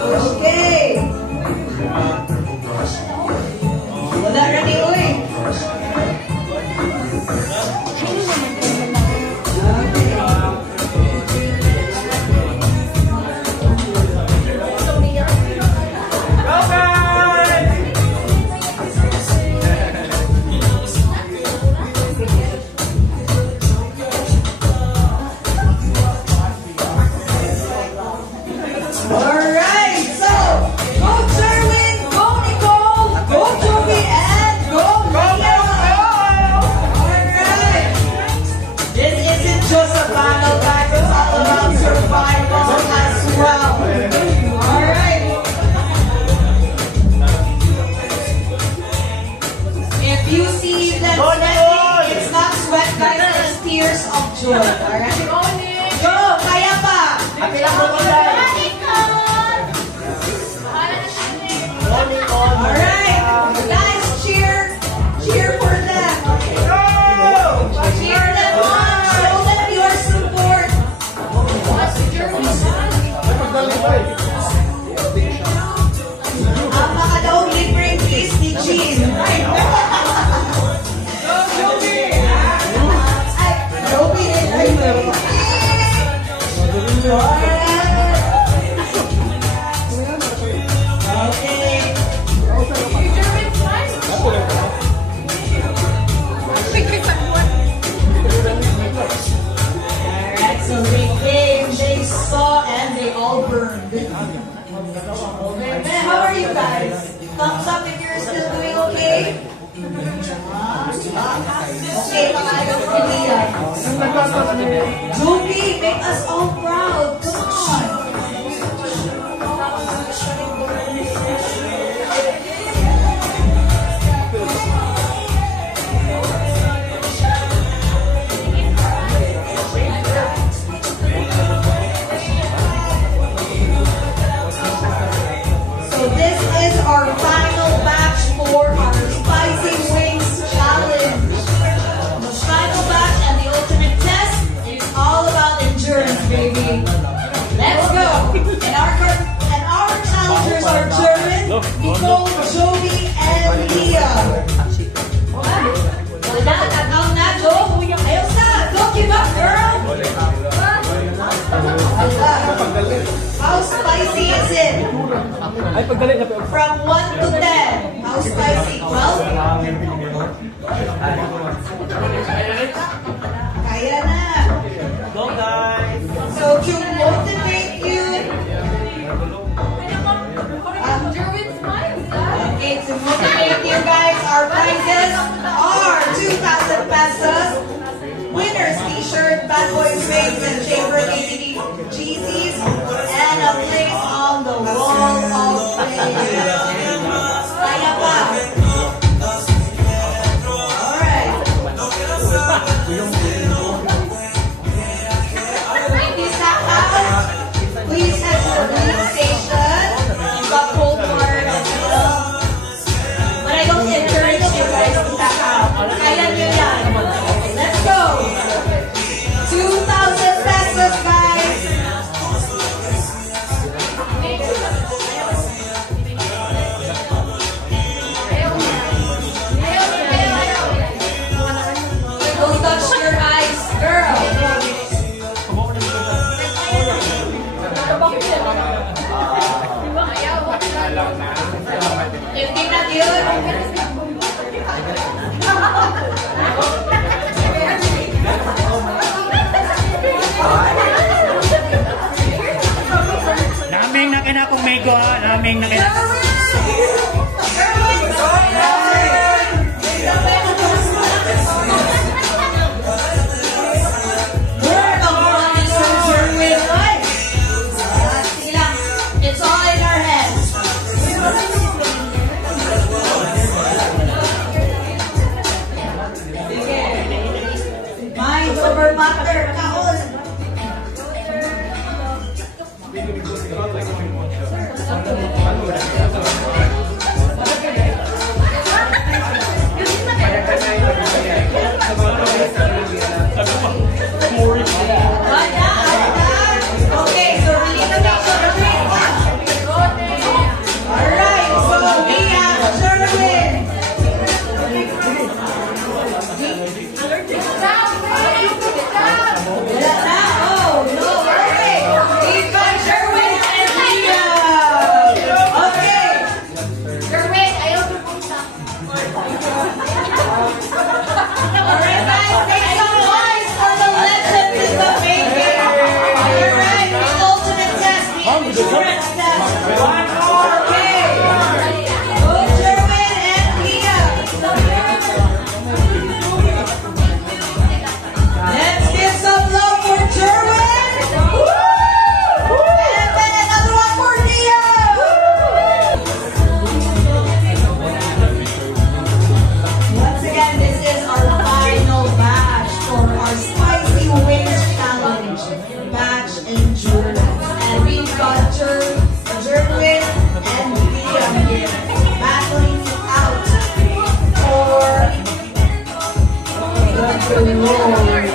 Okay. Wala na ni uy. Alright, so go Sherwin, go Nicole, go Joey, and go Mia. Alright. This isn't just a battle, guys. It's all about survival as well. Alright. If you see them sweating, it's not sweat, guys. It's tears of joy. Alright. Go, kaya pa. Alright, guys, cheer for them. Cheer them on, show them your support. Ang mga daw libreng kiss ni Jean. Joby din. Alright, so they came, they saw, and they all burned. How are you guys? Thumbs up if you're still doing okay? Okay, mga idol from Leah. Joby, make us all proud. Come on. So this is our final batch for our Spicy Wings Challenge. The final batch and the ultimate test is all about endurance, baby. Let's go. And our challengers are Jerwin, Nicole, Joey, and Leah. Ayaw sa, don't give up, girl. How spicy is it? From 1 to 10. How spicy? 12? Kaya na. Go guys! So to motivate you, okay, to motivate you guys, our prizes are 2,000 pesos, winner's t-shirt, Bad Boys Rings, and Chamber ATV GCs, and a place on the wall of fame. Kaya pa. Alright. Peace out. batch endurance. And we've got journalist and Liam here battling it out for the glory.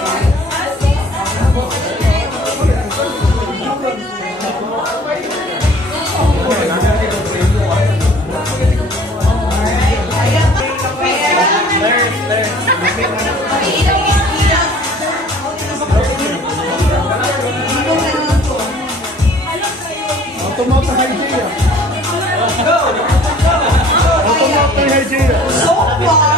So far,